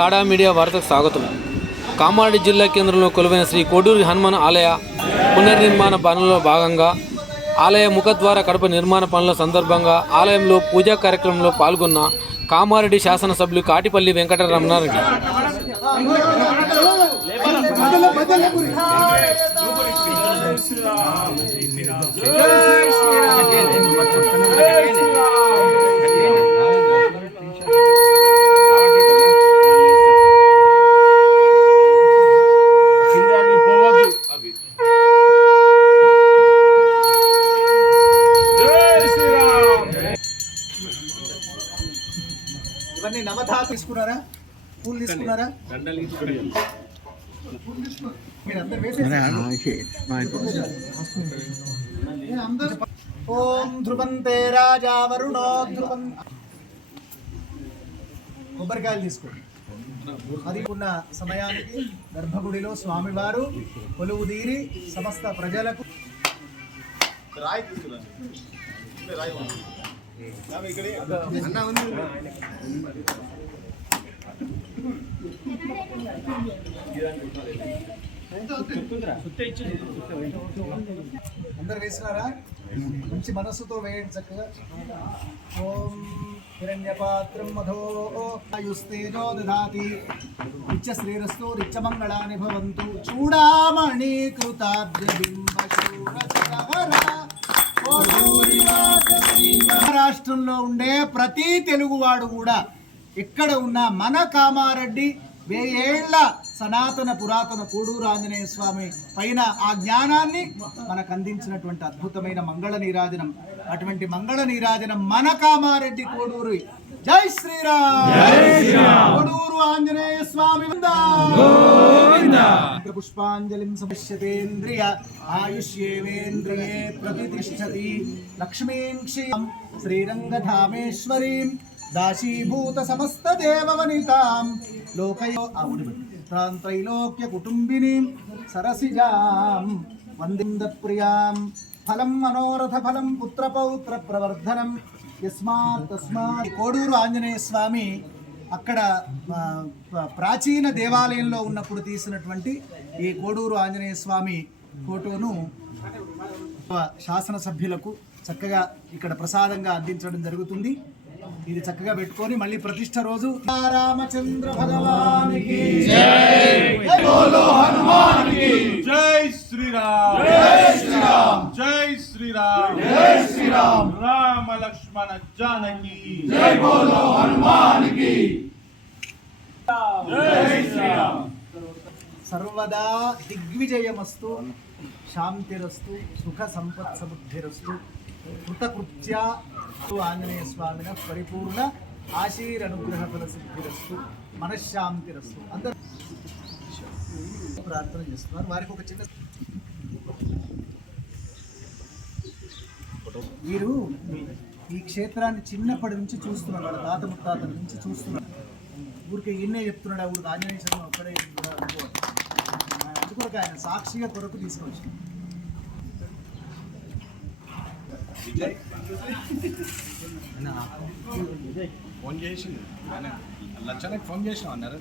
తాడా media వార్తకు స్వాగతం. కామారెడ్డి జిల్లా కేంద్రంలో కొలువైన శ్రీ కోడూరి హనుమాన్ ఆలయ పునర్నిర్మాణ పనుల్లో భాగంగా ఆలయ ముఖద్వార కడప నిర్మాణ పనుల సందర్భంగా ఆలయంలో పూజా కార్యక్రమంలో పాల్గొన్న కామారెడ్డి శాసనసభ్యులు కాటిపల్లి వెంకటరమణారెడ్డి ఇవన్నీ నవధా తీసుకున్నారా? పూలు తీసుకున్నారా? ఓం ధ్రువంతే రాజా వరుణో ధ్రువం. కొబ్బరికాయలు తీసుకోండి. అది ఉన్న సమయానికి గర్భగుడిలో స్వామివారు కొలువు తీరి సమస్త ప్రజలకు అందరు వేసినారా? మంచి మనస్సుతో వేయండి చక్కగా. ఓం హిరణ్యపాత్రం మధో ఆయుస్తేజో దదాతి నిత్య శ్రీరస్తు నిత్యమంగళాని భవంతు. చూడామణి మహారాష్ట్రంలో ఉండే ప్రతి తెలుగువాడు కూడా ఎక్కడ ఉన్నా మన కామారెడ్డి 1000 ఏళ్ల సనాతన పురాతన కోడూరు ఆంజనేయ స్వామి పైన ఆ జ్ఞానాన్ని మనకు అందించినటువంటి అద్భుతమైన మంగళ నీరాజనం. అటువంటి మంగళ నీరాజనం మన కామారెడ్డి కోడూరు. జై శ్రీరామ్. కోడూరు ఆంజనేయ స్వామి పుష్పాంజలిం సమశ్యతేంద్రియ ఆయుష్యేవేంద్రియే ప్రతిష్ఠతి. లక్ష్మీం క్షీం శ్రీరంగధామేశ్వరీం దాశీభూత సమస్త దేవవనితాం లోకయో త్రైలోక్య కుటుంబినీం సరసిజాం వందింద ప్రియాం. ఫలం మనోరథ ఫలం పుత్రపౌత్ర ప్రవర్ధనం యస్మాత్ తస్మాత్. కోడూరు ఆంజనేయ స్వామి అక్కడ ప్రాచీన దేవాలయంలో ఉన్నప్పుడు తీసినటువంటి ఈ కోడూరు ఆంజనేయ స్వామి ఫోటోను శాసనసభ్యులకు చక్కగా ఇక్కడ ప్రసాదంగా అందించడం జరుగుతుంది. ఇది చక్కగా పెట్టుకొని మళ్ళీ ప్రతిష్ఠ రోజు రామచంద్ర భగవానికి జై బోలో హనుమానికి జై శ్రీరామ్ జై శ్రీరామ్ జై శ్రీరామ్ జై శ్రీరామ్ రామ లక్ష్మణ జానకి జై బోలో హనుమానికి జై శ్రీరామ్. సర్వదా దిగ్విజయమస్తు, శాంతిరస్తు, సుఖ సంపత్ సమృద్ధిరస్తు, కృతకృత్య ఆంజనేయ స్వామిన పరిపూర్ణ ఆశీరనుగ్రహ ఫల సిద్ధిరస్తు, మనశ్శాంతిరస్తు. అందరూ ప్రార్థన చేస్తున్నారు. వారికి ఒక చిన్న వీరు ఈ క్షేత్రాన్ని చిన్నప్పటి నుంచి చూస్తున్నారు, వాళ్ళ తాత ముత్తాతల నుంచి చూస్తున్నారు. ఊరికి ఈయనే చెప్తున్నాడు, ఊరికి ఆంజనేయ స్వామి ఒక్కడే కూడా అనుకోవాలి. అందుకొరకు ఆయన సాక్షిగా కొరకు తీసుకొచ్చి ఫోన్ చేసి లచ్చనకి ఫోన్ చేసినా అన్నారు.